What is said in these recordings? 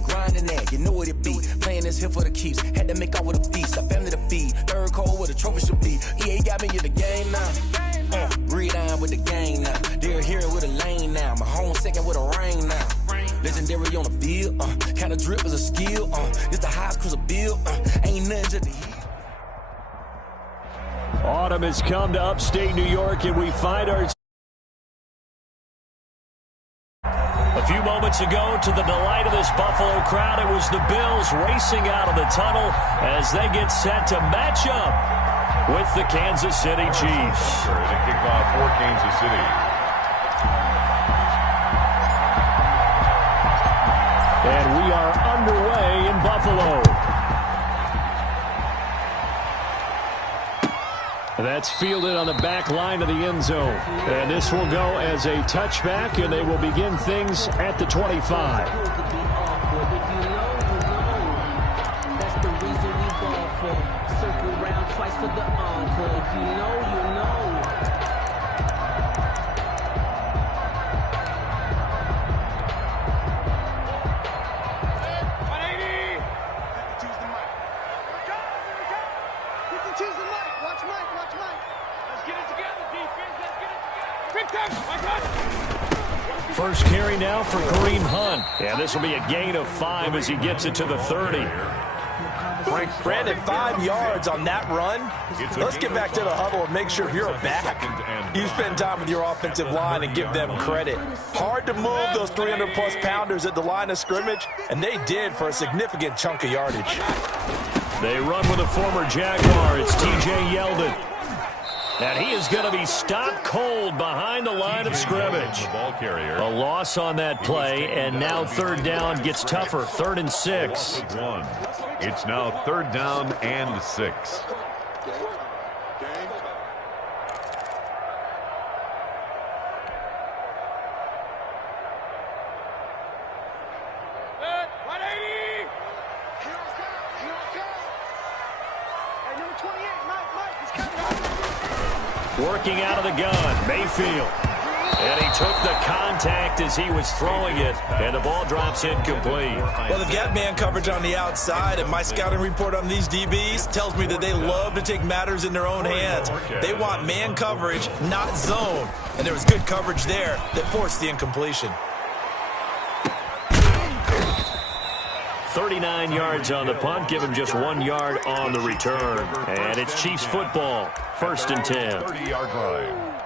the grinding that, you know what it be. Playing this here for the keeps, had to make out with a feast. A family to feed, third cold where the trophy should be. EA got me in the game now. Read on with the game now. They're here with a lane now. My home second with a ring now. Legendary on the field, kind of drip is a skill. It's the highest cruiser bill, ain't nothing just the heat. Autumn has come to upstate New York, and we find ourselves a few moments ago, to the delight of this Buffalo crowd, it was the Bills racing out of the tunnel as they get set to match up with the Kansas City Chiefs. The kickoff for Kansas City. And we are underway in Buffalo. That's fielded on the back line of the end zone. And this will go as a touchback, and they will begin things at the 25. That's the reason we ball for. Circle round twice for the encore. If you know, you know. First carry now for Kareem Hunt. And this will be a gain of 5 as he gets it to the 30. Brandon, 5 yards on that run. Let's get back to the huddle and make sure you're back. You spend time with your offensive line and give them credit. Hard to move those 300-plus pounders at the line of scrimmage, and they did for a significant chunk of yardage. They run with a former Jaguar. It's T.J. Yeldon. And he is going to be stopped cold behind the line of scrimmage. A loss on that play, and now third down gets tougher. 3rd and 6. It's now 3rd down and 6. Working out of the gun, Mayfield. And he took the contact as he was throwing it, and the ball drops incomplete. Well, they've got man coverage on the outside, and my scouting report on these DBs tells me that they love to take matters in their own hands. They want man coverage, not zone. And there was good coverage there that forced the incompletion. 39 yards on the punt, give him just 1 yard on the return. And it's Chiefs football, 1st and 10. 30-yard line.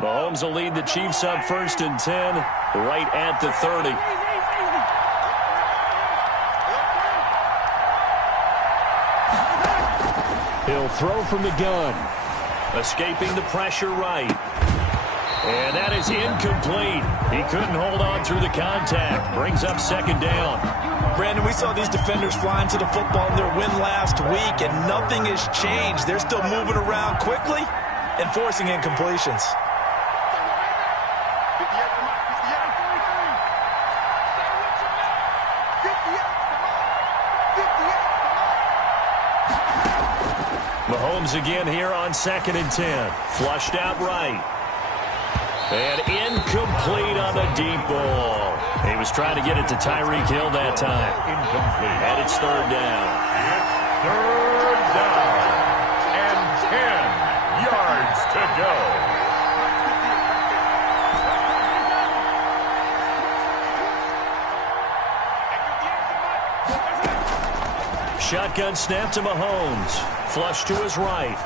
Mahomes will lead the Chiefs up 1st and 10, right at the 30. He'll throw from the gun. Escaping the pressure right. And that is incomplete. He couldn't hold on through the contact. Brings up 2nd down. Brandon, we saw these defenders flying to the football in their win last week, and nothing has changed. They're still moving around quickly and forcing incompletions. Mahomes again here on 2nd and 10. Flushed out right. And incomplete on the deep ball. He was trying to get it to Tyreek Hill that time. Incomplete. And it's 3rd down. It's 3rd down. And 10 yards to go. Shotgun snap to Mahomes. Flush to his right.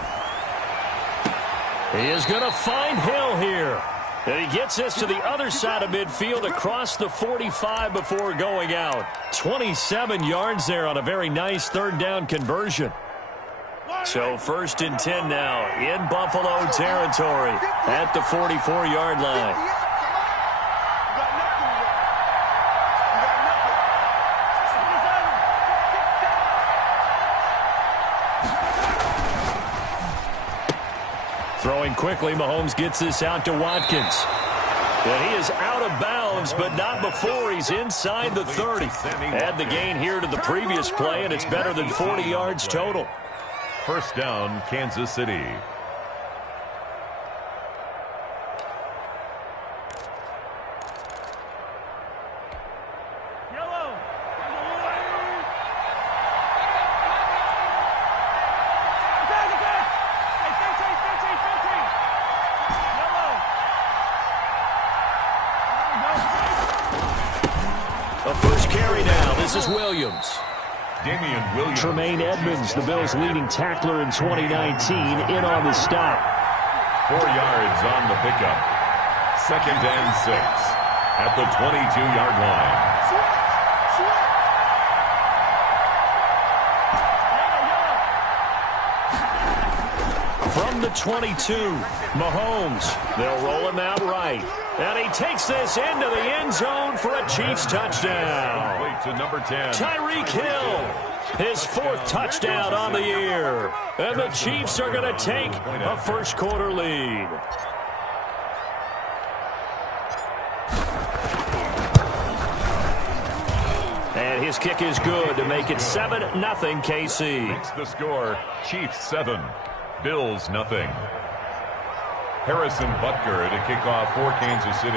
He is going to find Hill here. And he gets this to the other side of midfield across the 45 before going out. 27 yards there on a very nice 3rd down conversion. So 1st and 10 now in Buffalo territory at the 44-yard line. Throwing quickly, Mahomes gets this out to Watkins. And he is out of bounds, but not before he's inside the 30. Add the gain here to the previous play, and it's better than 40 yards total. First down, Kansas City. This is Williams. Damian Williams. Tremaine Edmonds, the Bills' leading tackler in 2019, in on the stop. 4 yards on the pickup. 2nd and 6 at the 22-yard line. From the 22, Mahomes. They'll roll him out right. And he takes this into the end zone for a Chiefs touchdown. To number 10. Tyreek Hill, his 4th touchdown on the year. And the Chiefs are going to take a first-quarter lead. And his kick is good to make it 7-0 KC. Makes the score, Chiefs 7, Bills nothing. Harrison Butker to kick off for Kansas City.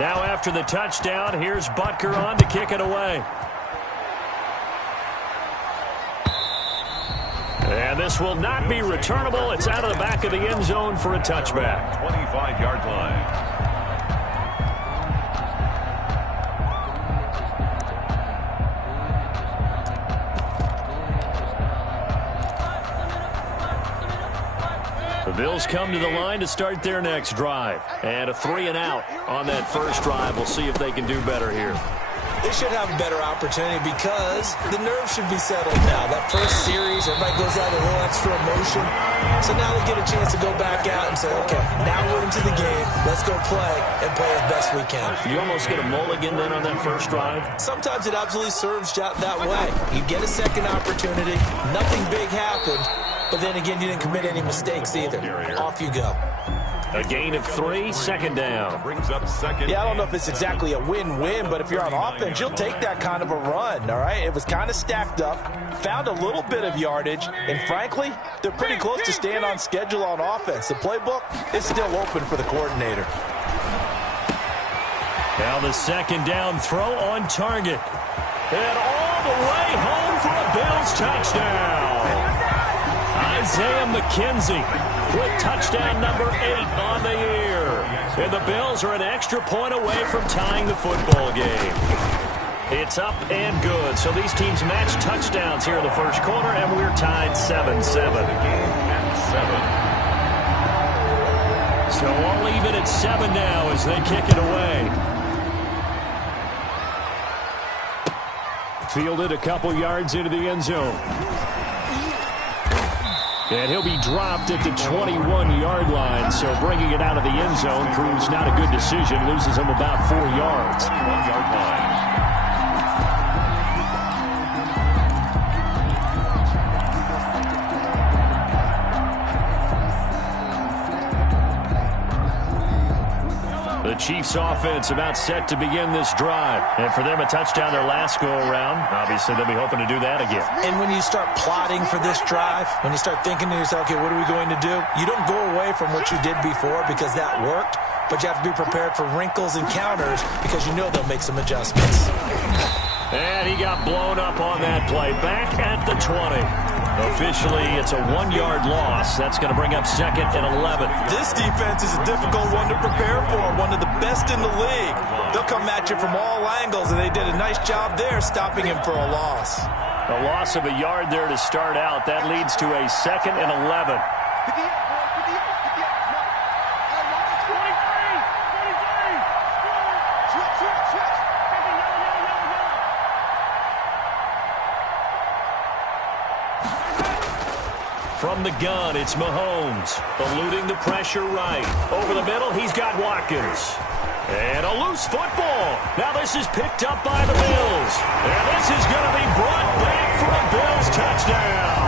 Now after the touchdown, here's Butker on to kick it away. And this will not be returnable. It's out of the back of the end zone for a touchback. 25-yard line. The Bills come to the line to start their next drive. And a 3-and-out on that first drive. We'll see if they can do better here. They should have a better opportunity because the nerves should be settled now. That first series, everybody goes out with a little extra emotion. So now they get a chance to go back out and say, okay, now we're into the game. Let's go play and play as best we can. You almost get a mulligan then on that first drive? Sometimes it absolutely serves that way. You get a second opportunity. Nothing big happened. But then again, you didn't commit any mistakes either. Off you go. A gain of 3, 2nd down. Brings up 2nd. Yeah, I don't know if it's exactly a win-win, but if you're on offense, you'll take that kind of a run, all right? It was kind of stacked up, found a little bit of yardage, and frankly, they're pretty close to staying on schedule on offense. The playbook is still open for the coordinator. Now the 2nd down throw on target. And all the way home for a Bills touchdown. Isaiah McKenzie with touchdown number 8 on the year. And the Bills are an extra point away from tying the football game. It's up and good. So these teams match touchdowns here in the first quarter, and we're tied 7-7. So all even at 7 now as they kick it away. Fielded a couple yards into the end zone. And he'll be dropped at the 21-yard line, so bringing it out of the end zone proves not a good decision. Loses him about 4 yards. 1-yard line. The Chiefs offense about set to begin this drive. And for them, a touchdown their last go-around. Obviously, they'll be hoping to do that again. And when you start plotting for this drive, when you start thinking to yourself, okay, what are we going to do? You don't go away from what you did before because that worked, but you have to be prepared for wrinkles and counters because you know they'll make some adjustments. And he got blown up on that play. Back at the 20. Officially, it's a 1-yard loss. That's going to bring up 2nd and 11. This defense is a difficult one to prepare for, one of the best in the league. They'll come at you from all angles, and they did a nice job there stopping him for a loss. A loss of a yard there to start out. That leads to a 2nd and 11. From the gun, it's Mahomes. Eluding the pressure right. Over the middle, he's got Watkins. And a loose football. Now this is picked up by the Bills. And this is going to be brought back for a Bills touchdown.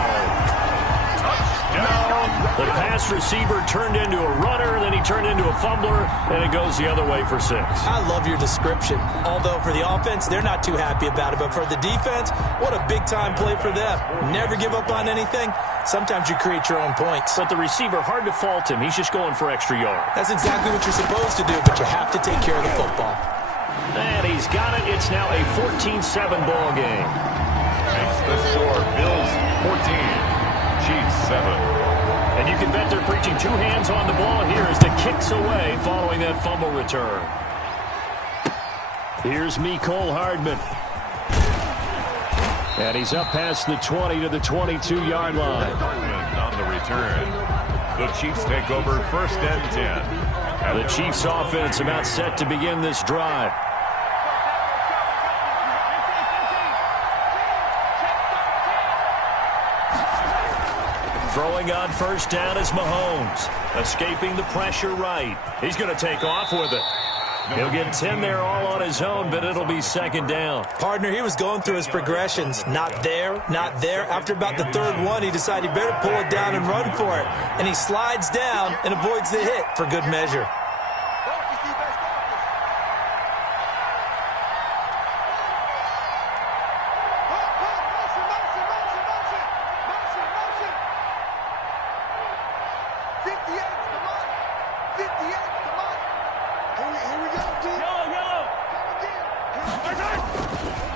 Touchdown. The pass receiver turned into a runner, then he turned into a fumbler, and it goes the other way for 6. I love your description. Although for the offense, they're not too happy about it. But for the defense, what a big-time play for them. Never give up on anything. Sometimes you create your own points. But the receiver, hard to fault him. He's just going for extra yard. That's exactly what you're supposed to do, but you have to take care of the football. And he's got it. It's now a 14-7 ball game. Makes the score. Bills 14, Chiefs 7. And you can bet they're preaching 2 hands on the ball here as the kick's away following that fumble return. Here's Mecole Hardman. And he's up past the 20 to the 22-yard line. On the return. The Chiefs take over 1st and 10. The Chiefs offense about set to begin this drive. Throwing on 1st down is Mahomes. Escaping the pressure right. He's going to take off with it. He'll get 10 there all on his own, but it'll be 2nd down. Partner, he was going through his progressions. Not there, not there. After about the 3rd one, he decided he better pull it down and run for it. And he slides down and avoids the hit for good measure.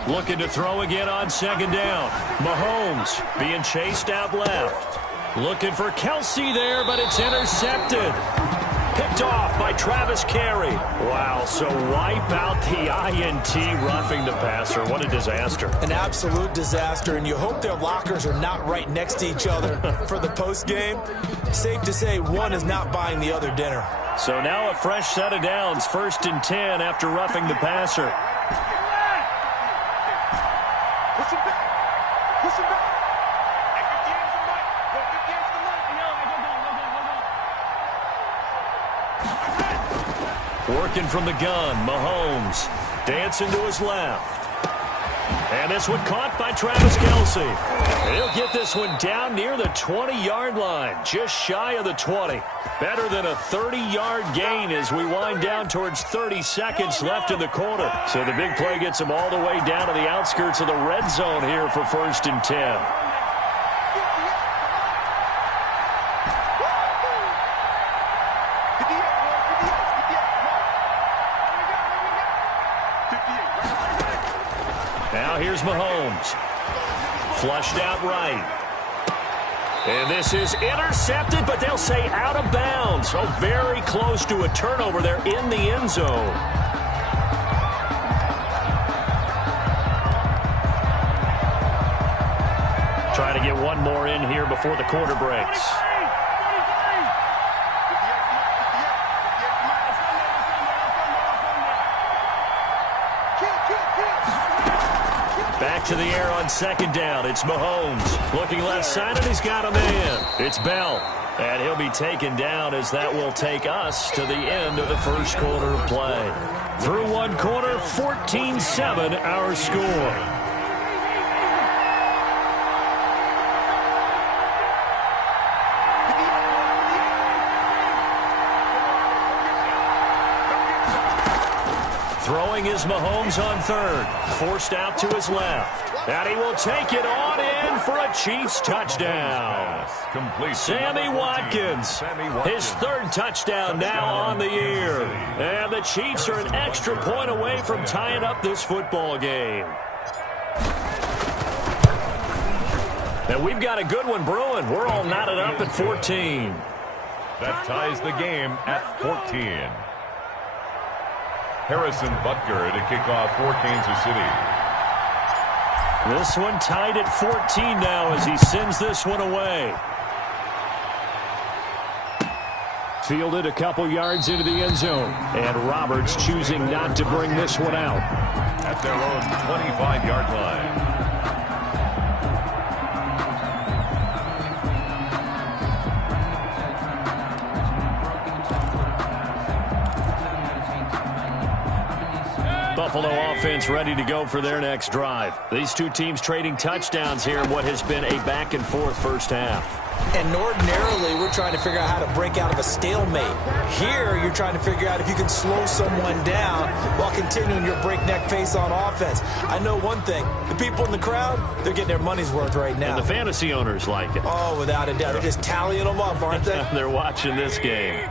Looking to throw again on 2nd down. Mahomes being chased out left. Looking for Kelsey there, but it's intercepted. Picked off by Travis Carey. Wow, so wipe out the INT roughing the passer. What a disaster. An absolute disaster, and you hope their lockers are not right next to each other for the postgame. Safe to say one is not buying the other dinner. So now a fresh set of downs, 1st and 10 after roughing the passer. Working from the gun, Mahomes dancing to his left. And this one caught by Travis Kelsey. He'll get this one down near the 20-yard line, just shy of the 20. Better than a 30-yard gain as we wind down towards 30 seconds left in the quarter. So the big play gets him all the way down to the outskirts of the red zone here for 1st and 10. Now here's Mahomes. Flushed out right. And this is intercepted, but they'll say out of bounds. So very close to a turnover there in the end zone. Trying to get one more in here before the quarter breaks. Back to the air on 2nd down. It's Mahomes. Looking left side, and he's got a man. It's Bell. And he'll be taken down as that will take us to the end of the 1st quarter of play. Through 1 quarter, 14-7 our score. Throwing is Mahomes on 3rd. Forced out to his left. And he will take it on in for a Chiefs touchdown. Sammy Watkins. His 3rd touchdown now on the year. And the Chiefs are an extra point away from tying up this football game. And we've got a good one brewing. We're all knotted up at 14. That ties the game at 14. Harrison Butker to kick off for Kansas City. This one tied at 14 now as he sends this one away. Fielded a couple yards into the end zone. And Roberts choosing not to bring this one out. At their own 25-yard line. Buffalo offense ready to go for their next drive. These two teams trading touchdowns here in what has been a back-and-forth first half. And ordinarily, we're trying to figure out how to break out of a stalemate. Here, you're trying to figure out if you can slow someone down while continuing your breakneck pace on offense. I know one thing. The people in the crowd, they're getting their money's worth right now. And the fantasy owners like it. Oh, without a doubt. They're just tallying them up, aren't they? They're watching this game.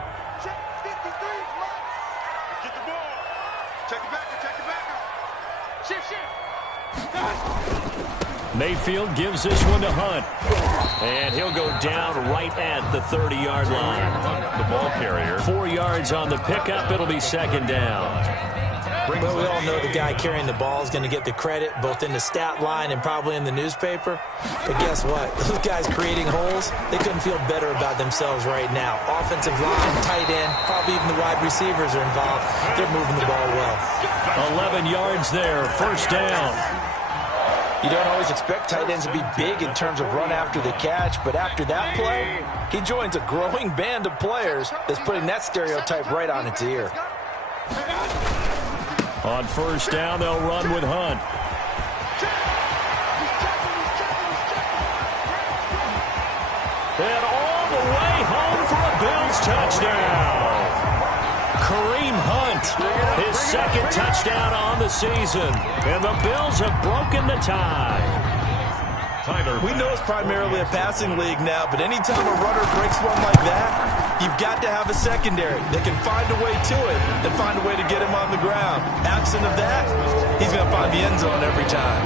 Mayfield gives this one to Hunt. And he'll go down right at the 30-yard line. The ball carrier. 4 yards on the pickup. It'll be second down. Well, we all know the guy carrying the ball is going to get the credit, both in the stat line and probably in the newspaper. But guess what? Those guys creating holes, they couldn't feel better about themselves right now. Offensive line, tight end, probably even the wide receivers are involved. They're moving the ball well. 11 yards there, first down. You don't always expect tight ends to be big in terms of run after the catch, but after that play, he joins a growing band of players that's putting that stereotype right on its ear. On first down, they'll run with Hunt. And all the way home for a Bills touchdown. Kareem Hunt, his second touchdown on the season. And the Bills have broken the tie. We know it's primarily a passing league now, but anytime a runner breaks one like that, you've got to have a secondary that can find a way to it and find a way to get him on the ground. Absent of that, he's going to find the end zone every time.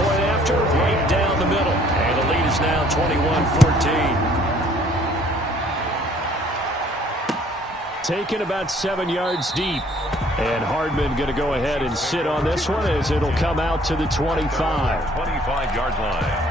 Point after, right down the middle. And the lead is now 21-14. Taken about 7 yards deep. And Hardman going to go ahead and sit on this one as it'll come out to the 25. 25-yard line.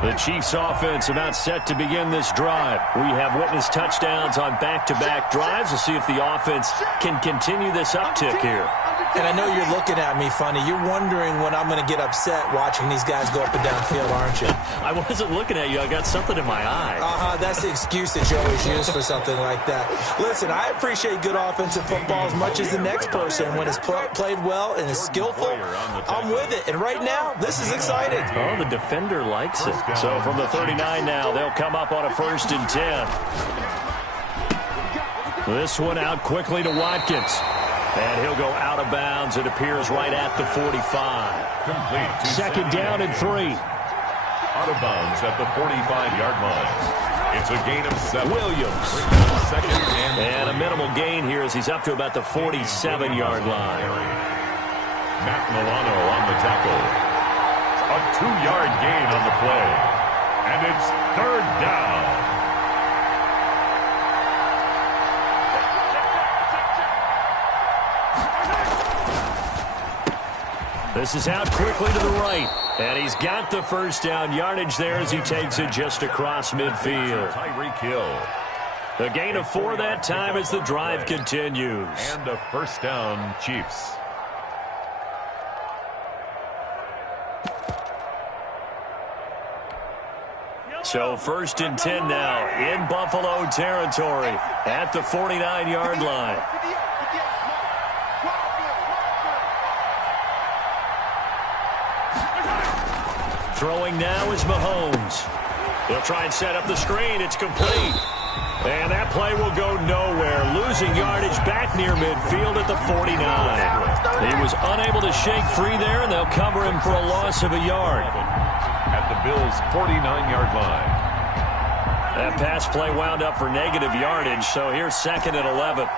The Chiefs offense about set to begin this drive. We have witnessed touchdowns on back-to-back drives. We'll see if the offense can continue this uptick here. And I know you're looking at me funny. You're wondering when I'm going to get upset watching these guys go up and down field, aren't you? I wasn't looking at you. I got something in my eye. That's the excuse that you always use for something like that. Listen, I appreciate good offensive football as much as the next person. When it's played well and is skillful, I'm with it. And right now, this is exciting. Oh, the defender likes it. So from the 39 now, they'll come up on a 1st and 10. This one out quickly to Watkins. And he'll go out of bounds. It appears right at the 45. Complete. Second down and 3. Out of bounds at the 45-yard line. It's a gain of 7. Williams. Second and a minimal gain here as he's up to about the 47-yard line. Matt Milano on the tackle. A 2-yard gain on the play. And it's third down. This is out quickly to the right. And he's got the first down yardage there as he takes it just across midfield. Tyreek Hill. The gain of 4 that time as the drive continues. And a first down, Chiefs. So 1st and 10 now in Buffalo territory at the 49-yard line. Throwing now is Mahomes. He'll try and set up the screen. It's complete. And that play will go nowhere. Losing yardage back near midfield at the 49. He was unable to shake free there, and they'll cover him for a loss of a yard. At the Bills' 49-yard line. That pass play wound up for negative yardage, so here's 2nd and 11.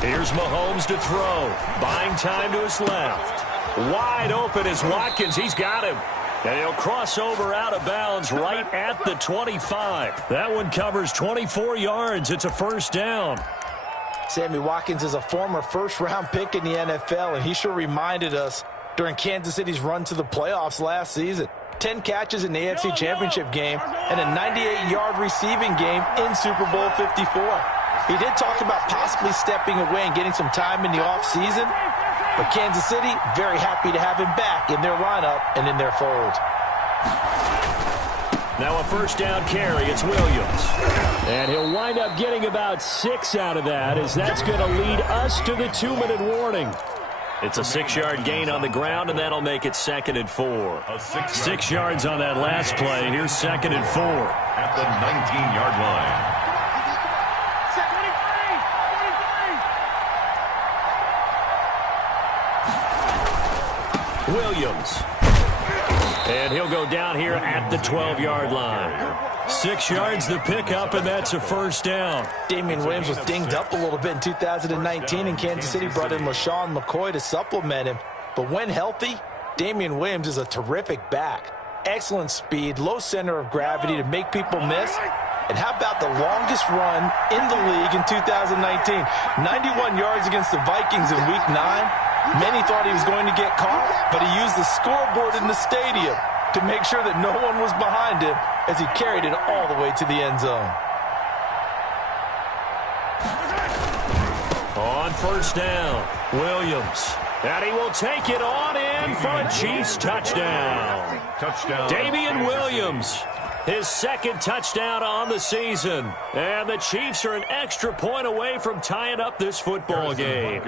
Here's Mahomes to throw. Buying time to his left. Wide open is Watkins. He's got him. And he'll cross over out of bounds right at the 25. That one covers 24 yards. It's a first down. Sammy Watkins is a former first-round pick in the NFL, and he sure reminded us during Kansas City's run to the playoffs last season. 10 catches in the AFC Championship game and a 98-yard receiving game in Super Bowl 54. He did talk about possibly stepping away and getting some time in the offseason, but Kansas City very happy to have him back in their lineup and in their fold. Now a first down carry. It's Williams. And he'll wind up getting about 6 out of that, as that's going to lead us to the 2-minute warning. It's a 6-yard gain on the ground, and that'll make it 2nd and 4. 6 yards on that last play. Here's 2nd and 4. At the 19-yard line. Williams. And he'll go down here at the 12-yard line. 6 yards the pickup, and that's a first down. Damian Williams was dinged up a little bit in 2019, and Kansas City brought in LaShawn McCoy to supplement him. But when healthy, Damian Williams is a terrific back. Excellent speed, low center of gravity to make people miss. And how about the longest run in the league in 2019? 91 yards against the Vikings in Week 9. Many thought he was going to get caught, but he used the scoreboard in the stadium to make sure that no one was behind him as he carried it all the way to the end zone. On first down, Williams. And he will take it on in for a Chiefs touchdown. Damian Williams, his 2nd touchdown on the season. And the Chiefs are an extra point away from tying up this football game.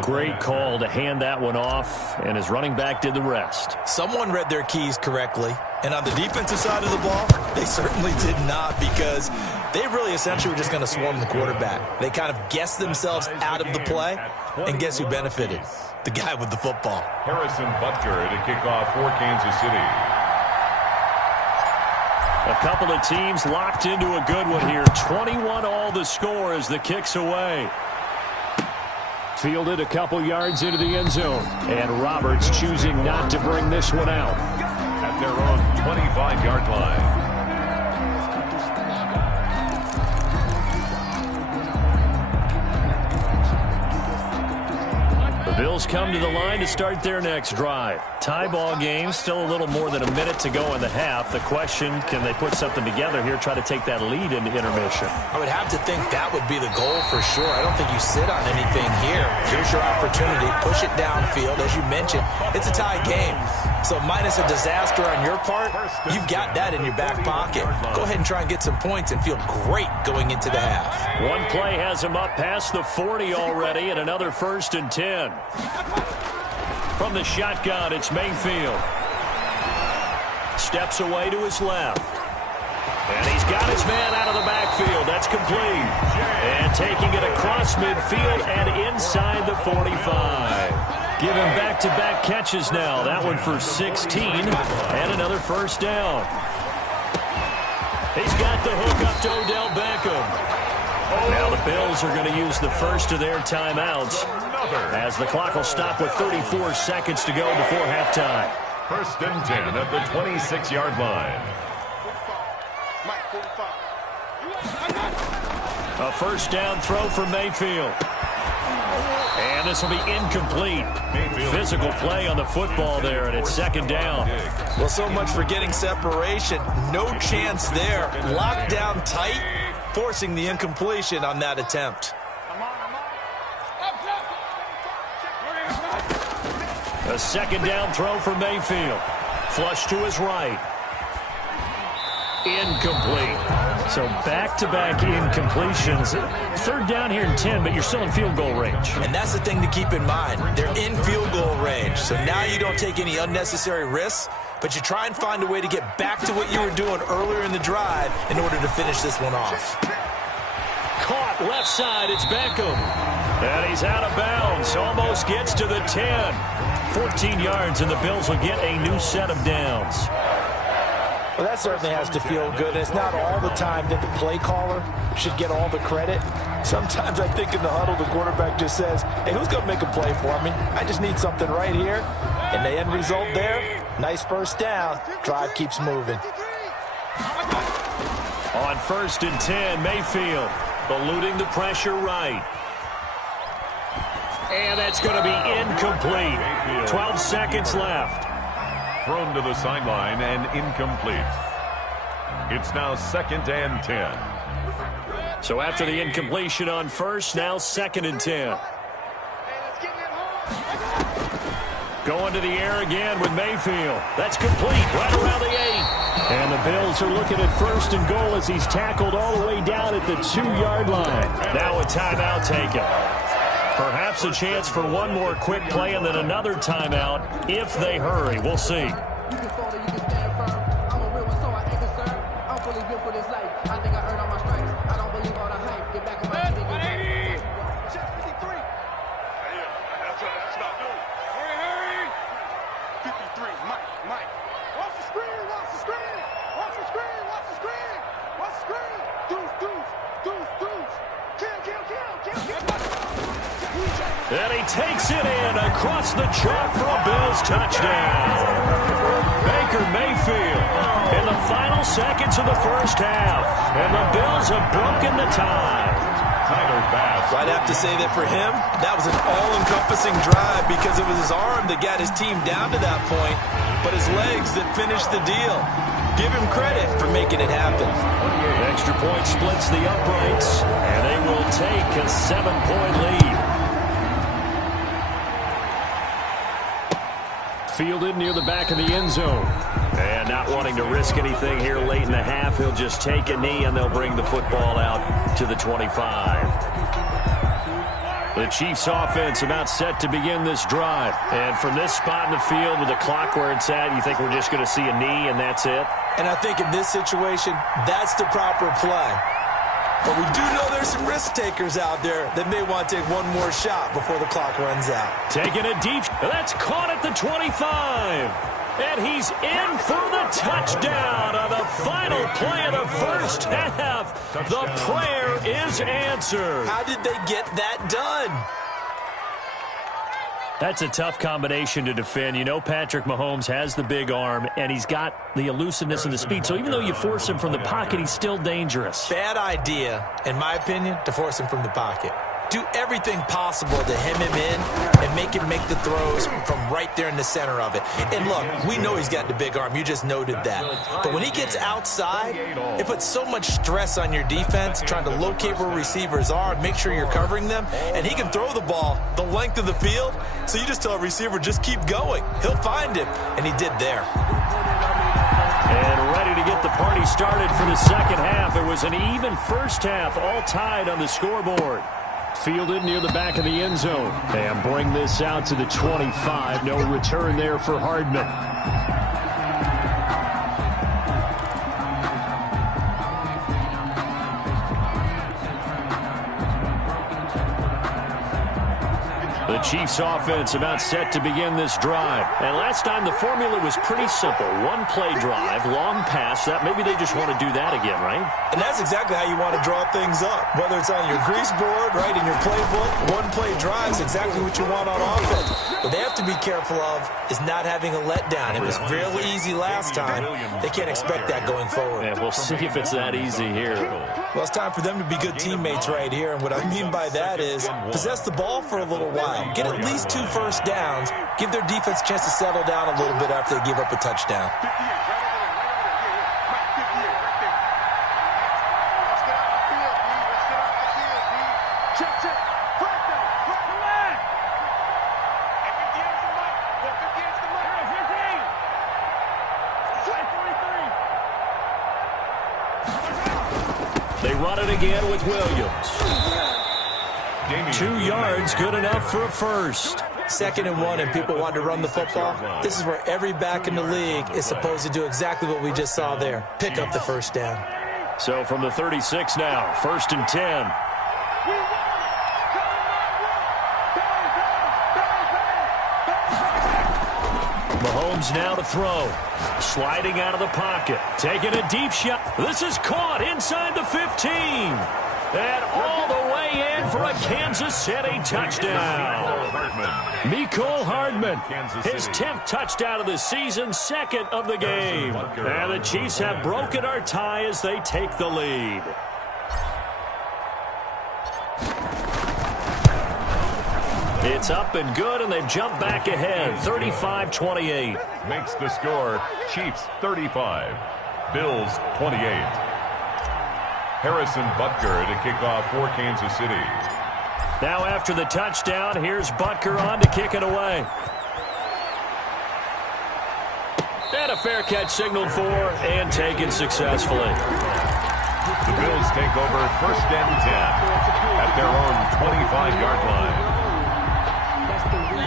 Great call to hand that one off, and his running back did the rest. Someone read their keys correctly, and on the defensive side of the ball, they certainly did not, because they really essentially were just going to swarm the quarterback. They kind of guessed themselves out of the play, and guess who benefited? The guy with the football. Harrison Butker to kick off for Kansas City. A couple of teams locked into a good one here. 21 all the score as the kick's away. Fielded a couple yards into the end zone. And Roberts choosing not to bring this one out. At their own 25-yard line. Bills come to the line to start their next drive. Tie ball game, still a little more than a minute to go in the half. The question, can they put something together here, try to take that lead into intermission? I would have to think that would be the goal for sure. I don't think you sit on anything here. Here's your opportunity. Push it downfield. As you mentioned, it's a tie game. So minus a disaster on your part, you've got that in your back pocket. Go ahead and try and get some points and feel great going into the half. One play has him up past the 40 already, and another 1st and 10. From the shotgun, it's Mayfield. Steps away to his left. And he's got his man out of the backfield. That's complete. And taking it across midfield and inside the 45. Give him back-to-back catches now. That one for 16 and another first down. He's got the hook up to Odell Beckham. Now the Bills are going to use the first of their timeouts as the clock will stop with 34 seconds to go before halftime. 1st and 10 at the 26-yard line. A first down throw for Mayfield. And this will be incomplete. Physical play on the football there, and it's 2nd down. Well, so much for getting separation. No chance there. Locked down tight, forcing the incompletion on that attempt. A 2nd down throw for Mayfield. Flush to his right. Incomplete. So back-to-back incompletions. 3rd down here and 10, but you're still in field goal range. And that's the thing to keep in mind. They're in field goal range. So now you don't take any unnecessary risks, but you try and find a way to get back to what you were doing earlier in the drive in order to finish this one off. Caught left side, it's Beckham. And he's out of bounds. Almost gets to the 10. 14 yards, and the Bills will get a new set of downs. Well, that certainly has to feel good. It's not all the time that the play caller should get all the credit. Sometimes I think in the huddle, the quarterback just says, hey, who's going to make a play for me? I just need something right here. And the end result there, nice first down. Drive keeps moving. On 1st and 10, Mayfield eluding the pressure right. And that's going to be incomplete. 12 seconds left. Thrown to the sideline and incomplete. It's now 2nd and 10. So after the incompletion on first, now 2nd and 10. Going to the air again with Mayfield. That's complete right around the 8. And the Bills are looking at 1st and goal as he's tackled all the way down at the 2-yard line. Now a timeout taken. Perhaps a chance for one more quick play and then another timeout if they hurry. We'll see. And he takes it in across the chalk for a Bills touchdown. Baker Mayfield in the final seconds of the first half. And the Bills have broken the tie. I'd have to say that for him, that was an all-encompassing drive because it was his arm that got his team down to that point, but his legs that finished the deal. Give him credit for making it happen. The extra point splits the uprights, and they will take a 7-point lead. Fielded near the back of the end zone. And not wanting to risk anything here late in the half, he'll just take a knee and they'll bring the football out to the 25. The Chiefs offense about set to begin this drive. And from this spot in the field with the clock where it's at, you think we're just going to see a knee and that's it? And I think in this situation, that's the proper play. But we do know there's some risk takers out there that may want to take one more shot before the clock runs out. Taking a deep, that's caught at the 25. And he's in for the touchdown on the final play of the first half. The prayer is answered. How did they get that done? That's a tough combination to defend. You know Patrick Mahomes has the big arm, and he's got the elusiveness and the speed. So even though you force him from the pocket, he's still dangerous. Bad idea, in my opinion, to force him from the pocket. Do everything possible to hem him in and make him make the throws from right there in the center of it. And look, we know he's got the big arm. You just noted that. But when he gets outside, it puts so much stress on your defense trying to locate where receivers are and make sure you're covering them. And he can throw the ball the length of the field, so you just tell a receiver, just keep going. He'll find him, and he did there. And ready to get the party started for the second half. It was an even first half, all tied on the scoreboard. Fielded near the back of the end zone. And bring this out to the 25. No return there for Hardman. The Chiefs offense about set to begin this drive. And last time the formula was pretty simple. One play drive, long pass. That maybe they just want to do that again, right? And that's exactly how you want to draw things up. Whether it's on your grease board, right, in your playbook, one play drive is exactly what you want on offense. What they have to be careful of is not having a letdown. It was real easy last time. They can't expect that going forward. And we'll see if it's that easy here. Well, it's time for them to be good teammates right here. And what I mean by that is possess the ball for a little while. Get at least 2 first downs. Give their defense a chance to settle down a little bit after they give up a touchdown. They run it again with Williams. 2 yards, good enough for a first. 2nd and 1, and people want to run the football. This is where every back in the league is supposed to do exactly what we just saw there. Pick up the first down. So from the 36 now, 1st and 10. Mahomes now to throw. Sliding out of the pocket. Taking a deep shot. This is caught inside the 15. And all the way in for a Kansas City touchdown. Mecole Hardman, his 10th touchdown of the season, 2nd of the game. And the Chiefs have broken our tie as they take the lead. It's up and good, and they've jumped back ahead, 35-28. Makes the score Chiefs 35, Bills 28. Harrison Butker to kick off for Kansas City. Now after the touchdown, here's Butker on to kick it away. And a fair catch signaled for and taken successfully. The Bills take over 1st and 10 at their own 25-yard line.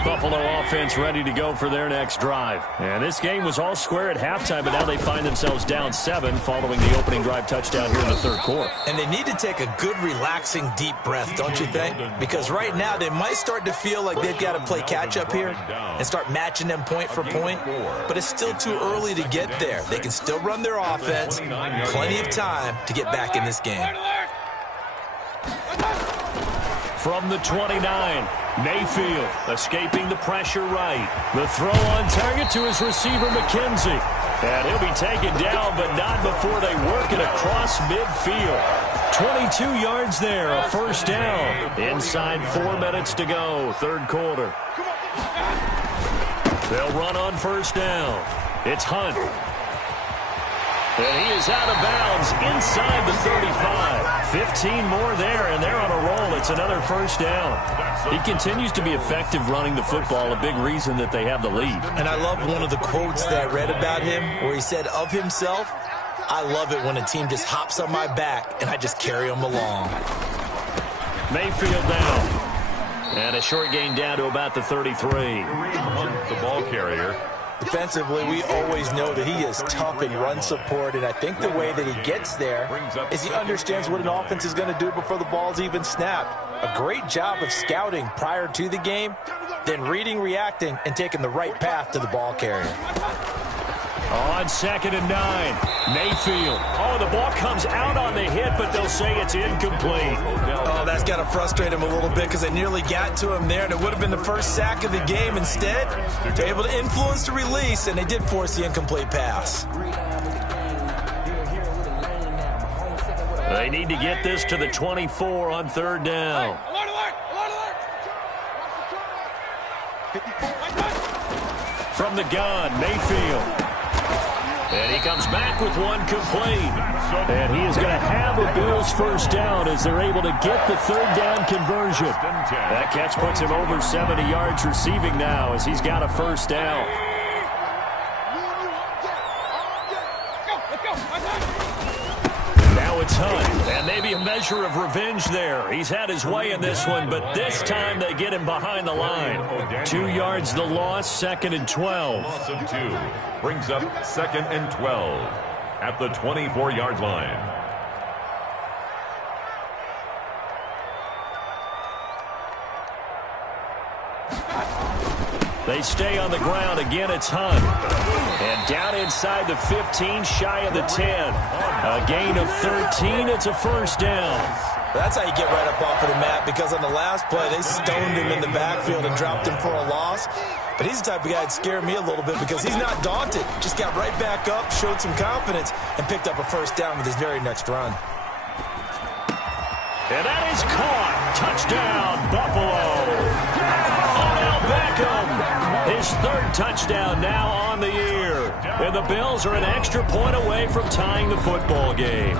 Buffalo offense ready to go for their next drive. And this game was all square at halftime, but now they find themselves down 7 following the opening drive touchdown here in the 3rd quarter. And they need to take a good, relaxing, deep breath, don't you think? Because right now they might start to feel like they've got to play catch-up here and start matching them point for point. But it's still too early to get there. They can still run their offense. Plenty of time to get back in this game. From the 29, Mayfield escaping the pressure right. The throw on target to his receiver, McKenzie. And he'll be taken down, but not before they work it across midfield. 22 yards there, a 1st down. Inside 4 minutes to go, 3rd quarter. They'll run on 1st down. It's Hunt. And he is out of bounds inside the 35. 15 more there, and they're on a roll. It's another 1st down. He continues to be effective running the football, a big reason that they have the lead. And I love one of the quotes that I read about him where he said of himself, "I love it when a team just hops on my back and I just carry them along." Mayfield down. And a short gain down to about the 33. Hunt, the ball carrier. Defensively, we always know that he is tough in run support, and I think the way that he gets there is he understands what an offense is going to do before the ball's even snapped. A great job of scouting prior to the game, then reading, reacting, and taking the right path to the ball carrier. On 2nd and 9, Mayfield. Oh, the ball comes out on the hit, but they'll say it's incomplete. Oh, that's got to frustrate him a little bit because they nearly got to him there, and it would have been the 1st sack of the game. Instead, they're able to influence the release, and they did force the incomplete pass. They need to get this to the 24 on 3rd down. From the gun, Mayfield. And he comes back with one complete. And he is going to have a Bills 1st down as they're able to get the 3rd down conversion. That catch puts him over 70 yards receiving now as he's got a 1st down. Now it's Hunt. And maybe a measure of revenge there. He's had his way in this one, but this time they get him behind the line. 2 yards the loss, 2nd and 12. Loss of 2 brings up 2nd and 12 at the 24-yard line. They stay on the ground. Again, it's Hunt. And down inside the 15, shy of the 10. A gain of 13. It's a 1st down. That's how you get right up off of the mat, because on the last play, they stoned him in the backfield and dropped him for a loss. But he's the type of guy that scared me a little bit because he's not daunted. Just got right back up, showed some confidence, and picked up a 1st down with his very next run. And that is caught. Touchdown, Buffalo. Odell Beckham. His 3rd touchdown now on the year. And the Bills are an extra point away from tying the football game.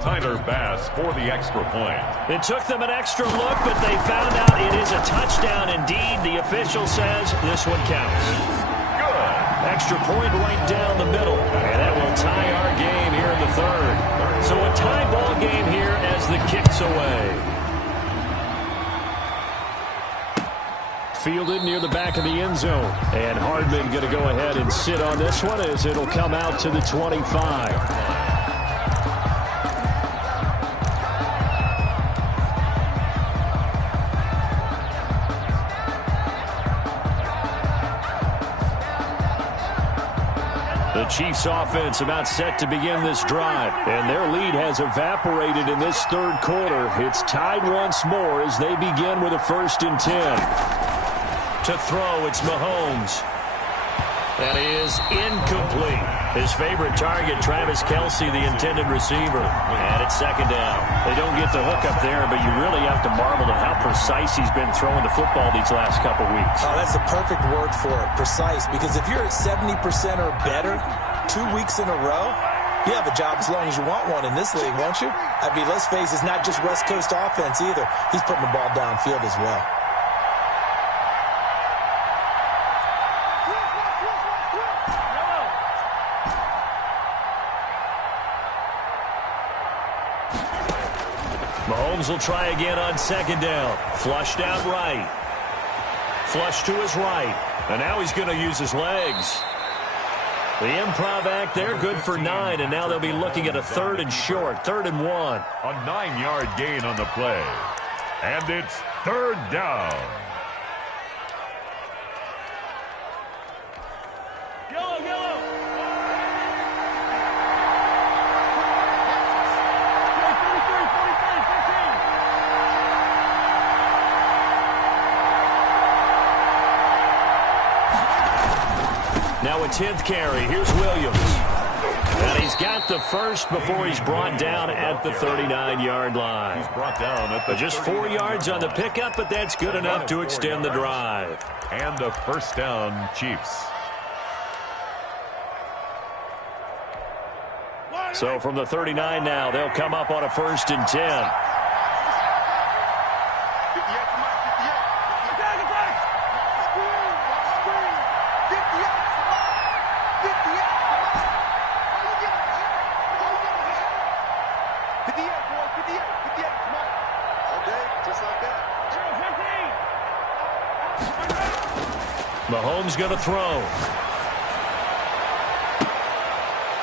Tyler Bass for the extra point. It took them an extra look, but they found out it is a touchdown indeed. The official says this one counts. Good. Extra point right down the middle. And that will tie our game here in the 3rd. So a tie ball game here as the kick's away. Fielded near the back of the end zone. And Hardman going to go ahead and sit on this one as it'll come out to the 25. The Chiefs offense about set to begin this drive, and their lead has evaporated in this 3rd quarter. It's tied once more as they begin with a 1st and 10. To throw, it's Mahomes. That is incomplete. His favorite target, Travis Kelce, the intended receiver. And it's second down. They don't get the hook up there, but you really have to marvel at how precise he's been throwing the football these last couple weeks. Oh, that's the perfect word for it, precise. Because if you're at 70% or better 2 weeks in a row, you have a job as long as you want one in this league, won't you? I mean, let's face it, it's not just West Coast offense either. He's putting the ball downfield as well. Mahomes will try again on second down. Flushed out right. Flush to his right. And now he's going to use his legs. The improv act there, good for 9, and now they'll be looking at a 3rd and short, 3rd and 1. A 9-yard gain on the play. And it's 3rd down. Now a 10th carry. Here's Williams. And he's got the first before he's brought down at the 39-yard line. He's brought down at the just 4 yards on the pickup, but that's good enough to extend the drive. And a first down, Chiefs. So from the 39 now, they'll come up on a 1st and 10. Mahomes going to throw.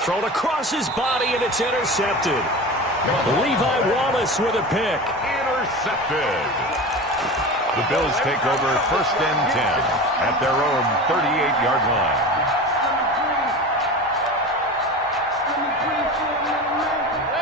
Thrown across his body, and it's intercepted. Levi Wallace with a pick. Intercepted. The Bills take over 1st and 10 at their own 38-yard line.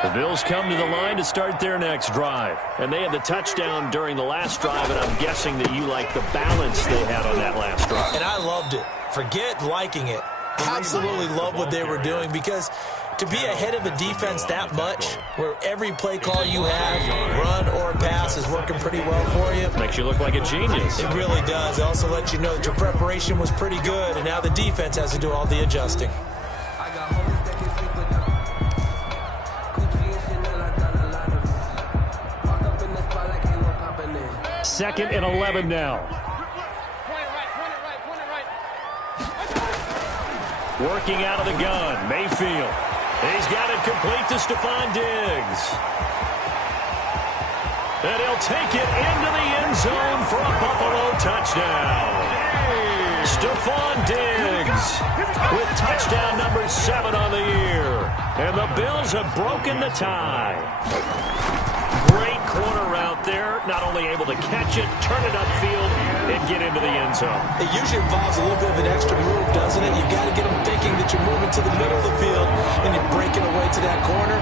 The Bills come to the line to start their next drive. And they had the touchdown during the last drive, and I'm guessing that you like the balance they had on that last drive. And I loved it. Forget liking it. Absolutely love what they were doing, because to be ahead of a defense that much, where every play call you have, run or pass, is working pretty well for you. Makes you look like a genius. It really does. It also lets you know that your preparation was pretty good, and now the defense has to do all the adjusting. 2nd and 11 now. Working out of the gun, Mayfield. He's got it complete to Stephon Diggs. And he'll take it into the end zone for a Buffalo touchdown. Stephon Diggs with touchdown number 7 on the year. And the Bills have broken the tie. Great corner route there. Not only able to catch it, turn it upfield, and get into the end zone. It usually involves a little bit of an extra move, doesn't it? You've got to get them thinking that you're moving to the middle of the field and you're breaking away to that corner.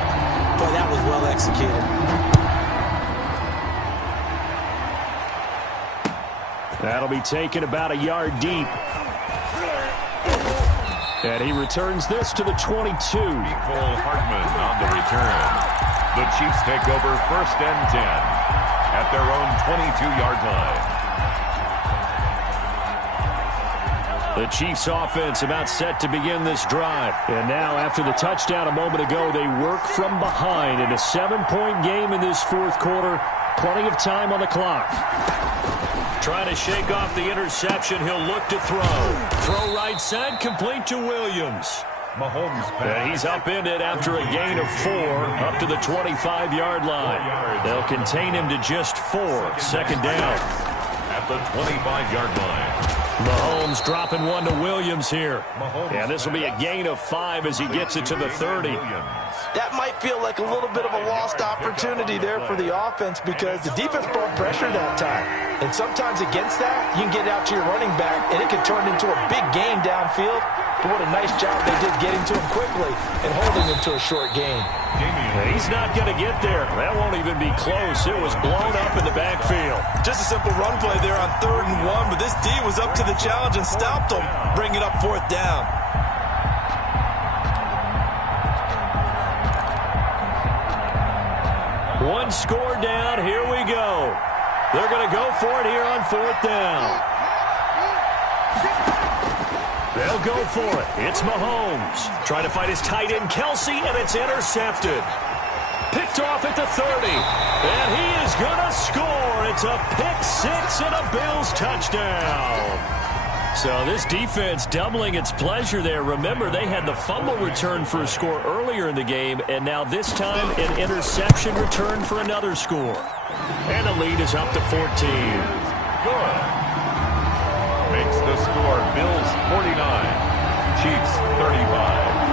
Boy, that was well executed. That'll be taken about a yard deep. And he returns this to the 22. Cole Hardman on the return. The Chiefs take over 1st and 10 at their own 22-yard line. The Chiefs offense about set to begin this drive. And now after the touchdown a moment ago, they work from behind in a 7-point game in this 4th quarter. Plenty of time on the clock. Trying to shake off the interception. He'll look to throw. Throw right side, complete to Williams. Mahomes and he's upended after a gain of 4 up to the 25-yard line. They'll contain him to just 4. 2nd down. At the 25-yard line. Mahomes dropping one to Williams here. And this will be a gain of 5 as he gets it to the 30. That might feel like a little bit of a lost opportunity there for the offense, because the defense brought pressure that time. And sometimes against that, you can get out to your running back, and it can turn into a big gain downfield. but what a nice job they did getting to him quickly and holding him to a short gain. He's not going to get there. That won't even be close. It was blown up in the backfield. Just a simple run play there on 3rd and 1, but this D was up to the challenge and stopped him, bringing up 4th down. One score down. Here we go. They're going to go for it here on 4th down. They'll go for it. It's Mahomes. Trying to find his tight end, Kelsey, and it's intercepted. Picked off at the 30. And he is going to score. It's a pick 6 and a Bills touchdown. So this defense doubling its pleasure there. Remember, they had the fumble return for a score earlier in the game, and now this time an interception return for another score. And the lead is up to 14. Good. Makes the score Bills 49, Chiefs 35.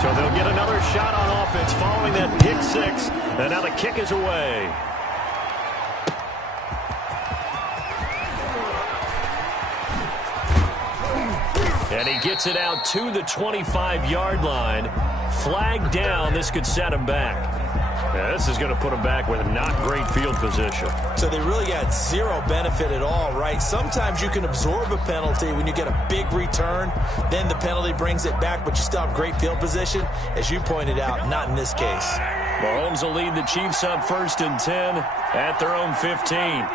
So they'll get another shot on offense following that pick 6. And now the kick is away. And he gets it out to the 25-yard line. Flag down. This could set him back. Yeah, this is going to put him back with not great field position. So they really got zero benefit at all, right? Sometimes you can absorb a penalty when you get a big return. Then the penalty brings it back, but you still have great field position. As you pointed out, not in this case. Mahomes will lead the Chiefs up 1st and 10 at their own 15.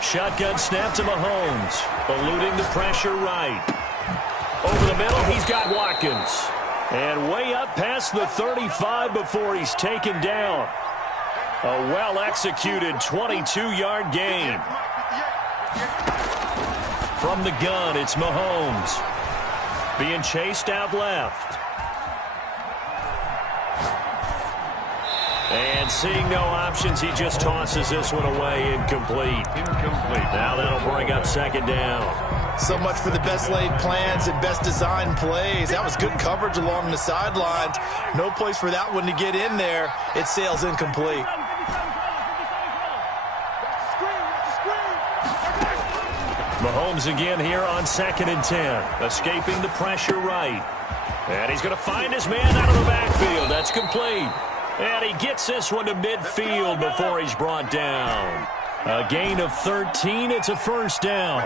Shotgun snap to Mahomes. Eluding the pressure right. Over the middle, he's got Watkins. And way up past the 35 before he's taken down. A well-executed 22-yard gain. From the gun, it's Mahomes. Being chased out left. And seeing no options, he just tosses this one away. Incomplete. Now that'll bring up 2nd down. So much for the best laid plans and best designed plays. That was good coverage along the sidelines. No place for that one to get in there. It sails incomplete. Mahomes again here on 2nd and 10. Escaping the pressure right. And he's going to find his man out of the backfield. That's complete. And he gets this one to midfield before he's brought down. A gain of 13. It's a 1st down.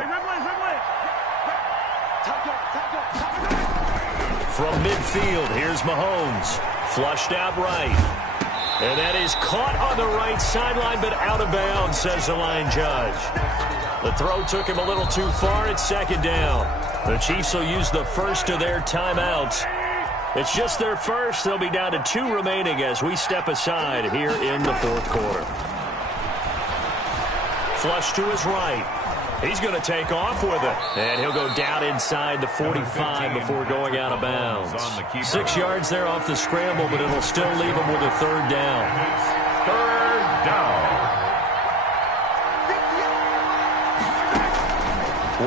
From midfield, here's Mahomes. Flushed out right. And that is caught on the right sideline, but out of bounds, says the line judge. The throw took him a little too far. It's 2nd down. The Chiefs will use the first of their timeouts. It's just their first. They'll be down to 2 remaining as we step aside here in the 4th quarter. Flush to his right. He's going to take off with it. And he'll go down inside the 45 before going out of bounds. 6 yards there off the scramble, but it'll still leave him with a 3rd down. 3rd down.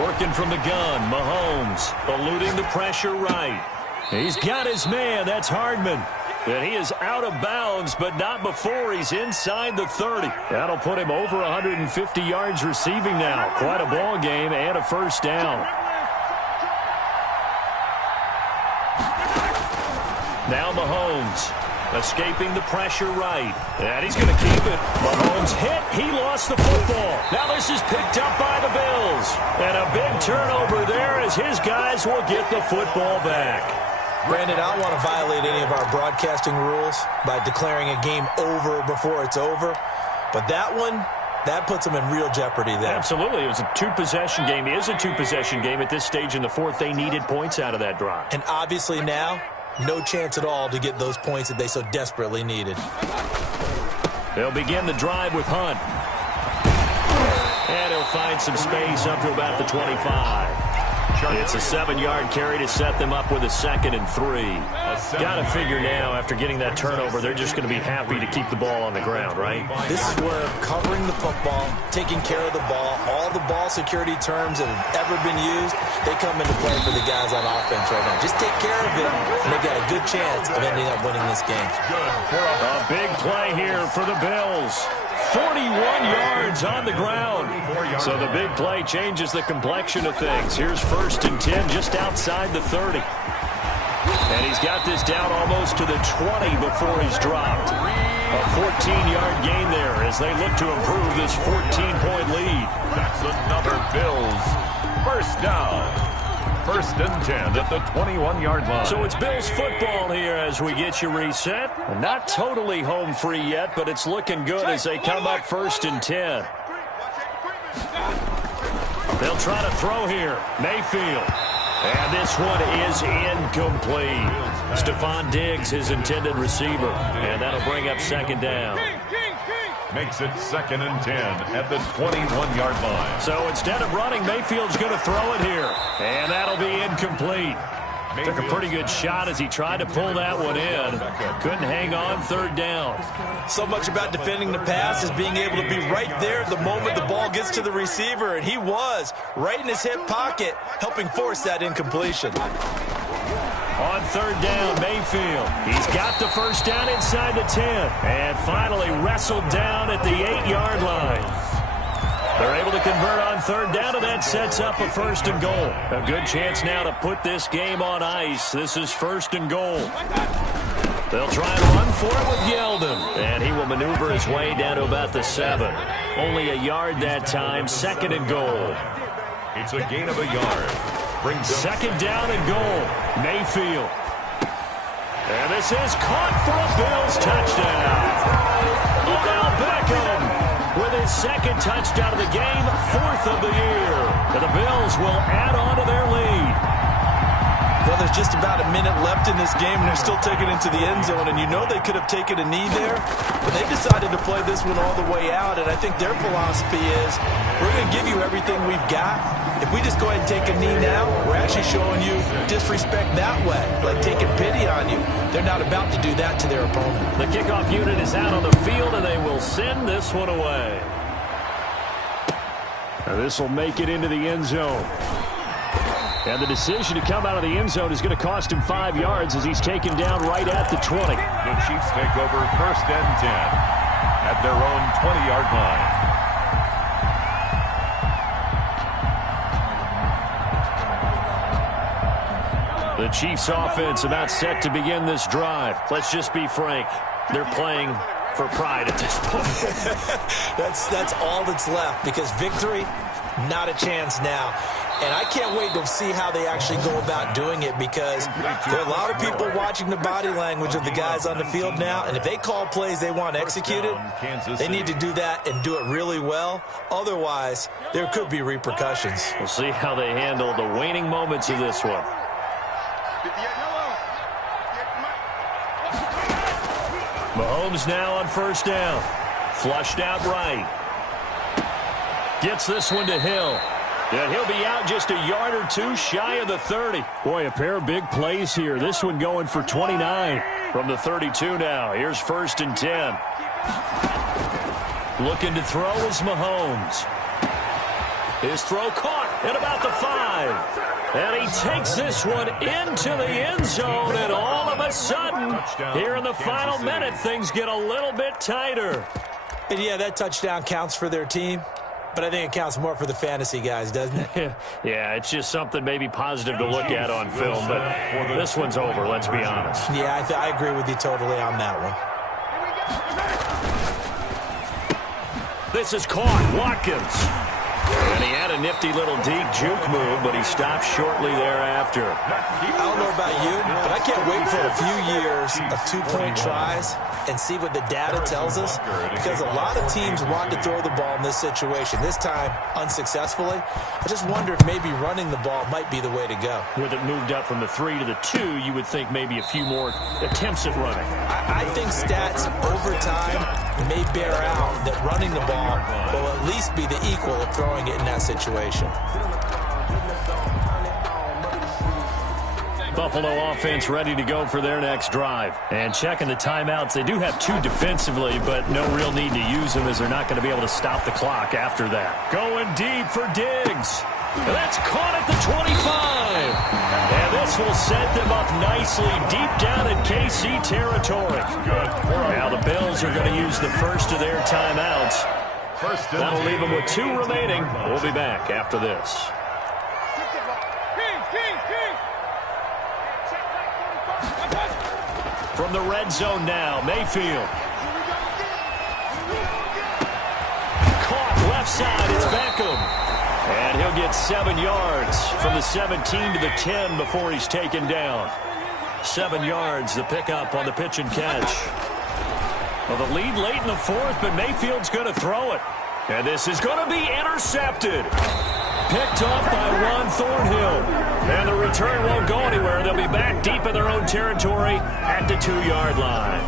Working from the gun, Mahomes eluding the pressure right. He's got his man. That's Hardman. And he is out of bounds, but not before he's inside the 30. That'll put him over 150 yards receiving now. Quite a ball game and a 1st down. Now Mahomes escaping the pressure right. And he's going to keep it. Mahomes hit. He lost the football. Now this is picked up by the Bills. And a big turnover there as his guys will get the football back. Brandon, I don't want to violate any of our broadcasting rules by declaring a game over before it's over. But that one, that puts them in real jeopardy there. Absolutely. It was a 2-possession game. It is a 2-possession game at this stage in the 4th. They needed points out of that drive. And obviously now, no chance at all to get those points that they so desperately needed. They'll begin the drive with Hunt. And he'll find some space up to about the 25. It's a 7-yard carry to set them up with a 2nd and 3. Got to figure now, after getting that turnover, they're just going to be happy to keep the ball on the ground, right? This is where covering the football, taking care of the ball, all the ball security terms that have ever been used, they come into play for the guys on offense right now. Just take care of it, and they've got a good chance of ending up winning this game. A big play here for the Bills. 41 yards on the ground. So the big play changes the complexion of things. Here's 1st and 10 just outside the 30. And he's got this down almost to the 20 before he's dropped. A 14-yard gain there as they look to improve this 14-point lead. That's another Bills first down. 1st and 10 at the 21-yard line. So it's Bills football here as we get you reset. Not totally home free yet, but it's looking good as they come up 1st and 10. They'll try to throw here. Mayfield. And this one is incomplete. Stephon Diggs, his intended receiver. And that'll bring up 2nd down. Makes it 2nd and 10 at the 21-yard line. So instead of running, Mayfield's going to throw it here. And that'll be incomplete. Took a pretty good shot as he tried to pull that one in. Couldn't hang on 3rd down. So much about defending the pass is being able to be right there the moment the ball gets to the receiver, and he was right in his hip pocket, helping force that incompletion. On 3rd down, Mayfield. He's got the 1st down inside the 10. And finally wrestled down at the 8-yard line. They're able to convert on 3rd down, and that sets up a 1st and goal. A good chance now to put this game on ice. This is 1st and goal. They'll try and run for it with Yeldon. And he will maneuver his way down to about the 7. Only a yard that time, 2nd and goal. It's a gain of a yard. 2nd down and goal. Mayfield. And this is caught for a Bills touchdown. Odell Beckham with his 2nd touchdown of the game, 4th of the year. And the Bills will add on to their lead. Well, there's just about a minute left in this game, and they're still taking it into the end zone. And you know they could have taken a knee there, but they decided to play this one all the way out. And I think their philosophy is, we're going to give you everything we've got. If we just go ahead and take a knee now, we're actually showing you disrespect that way, like taking pity on you. They're not about to do that to their opponent. The kickoff unit is out on the field, and they will send this one away. Now this will make it into the end zone. And the decision to come out of the end zone is going to cost him 5 yards as he's taken down right at the 20. The Chiefs take over 1st and 10 at their own 20-yard line. The Chiefs offense about set to begin this drive. Let's just be frank. They're playing for pride at this point. That's all that's left, because victory, not a chance now. And I can't wait to see how they actually go about doing it, because there are a lot of people watching the body language of the guys on the field now, and if they call plays they want executed, they need to do that and do it really well. Otherwise, there could be repercussions. We'll see how they handle the waning moments of this one. Mahomes now on 1st down. Flushed out right. Gets this one to Hill. And he'll be out just a yard or two shy of the 30. Boy, a pair of big plays here. This one going for 29 from the 32 now. Here's 1st and 10. Looking to throw is Mahomes. His throw caught at about the 5. And he takes this one into the end zone. And all of a sudden, here in the final minute, things get a little bit tighter. And yeah, that touchdown counts for their team. But I think it counts more for the fantasy guys, doesn't it? Yeah, it's just something maybe positive to look at on film. But this one's over, let's be honest. Yeah, I agree with you totally on that one. This is caught. Watkins. And he had a nifty little deep juke move, but he stopped shortly thereafter. I don't know about you, but I can't wait for a few years of two-point tries and see what the data tells us, because a lot of teams want to throw the ball in this situation, this time unsuccessfully. I just wonder if maybe running the ball might be the way to go. With it moved up from the 3 to the 2, you would think maybe a few more attempts at running. I think stats over time may bear out that running the ball will at least be the equal of throwing it in that situation. Buffalo offense ready to go for their next drive. And checking the timeouts, they do have 2 defensively, but no real need to use them as they're not going to be able to stop the clock after that. Going deep for Diggs. And that's caught at the 25. And this will set them up nicely deep down in KC territory. Now the Bills are going to use the first of their timeouts. That'll leave them with 2 remaining. We'll be back after this. From the red zone now, Mayfield. Caught left side, it's Beckham. And he'll get 7 yards from the 17 to the 10 before he's taken down. 7 yards, the pickup on the pitch and catch. Well, the lead late in the 4th, but Mayfield's going to throw it. And this is going to be intercepted. Picked up by Juan Thornhill. And the return won't go anywhere. They'll be back deep in their own territory at the 2-yard line.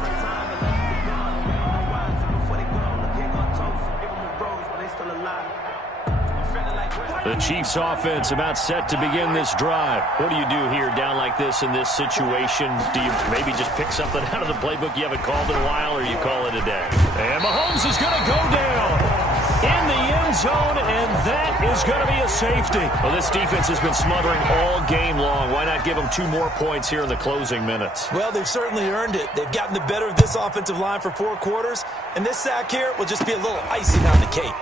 The Chiefs offense about set to begin this drive. What do you do here down like this in this situation? Do you maybe just pick something out of the playbook you haven't called in a while, or you call it a day? And Mahomes is going to go down in the end zone, and that is going to be a safety. Well, this defense has been smothering all game long. Why not give them 2 more points here in the closing minutes? Well, they've certainly earned it. They've gotten the better of this offensive line for 4 quarters, and this sack here will just be a little icing on the cake.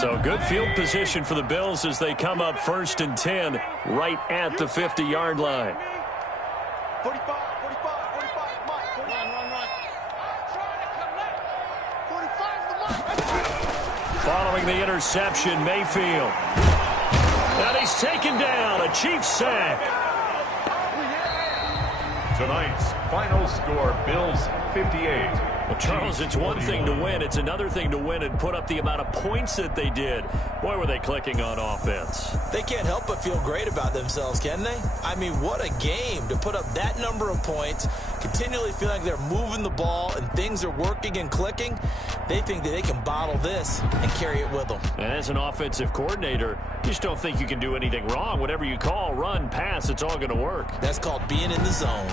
So good field position for the Bills as they come up 1st and 10 right at the 50-yard line. 45, 45, 45, run. 45 Following the interception, Mayfield. And he's taken down, a Chiefs sack. Tonight's final score, Bills 58. Well, Charles, it's one thing to win. It's another thing to win and put up the amount of points that they did. Boy, were they clicking on offense. They can't help but feel great about themselves, can they? I mean, what a game to put up that number of points, continually feeling like they're moving the ball and things are working and clicking. They think that they can bottle this and carry it with them. And as an offensive coordinator, you just don't think you can do anything wrong. Whatever you call, run, pass, it's all going to work. That's called being in the zone.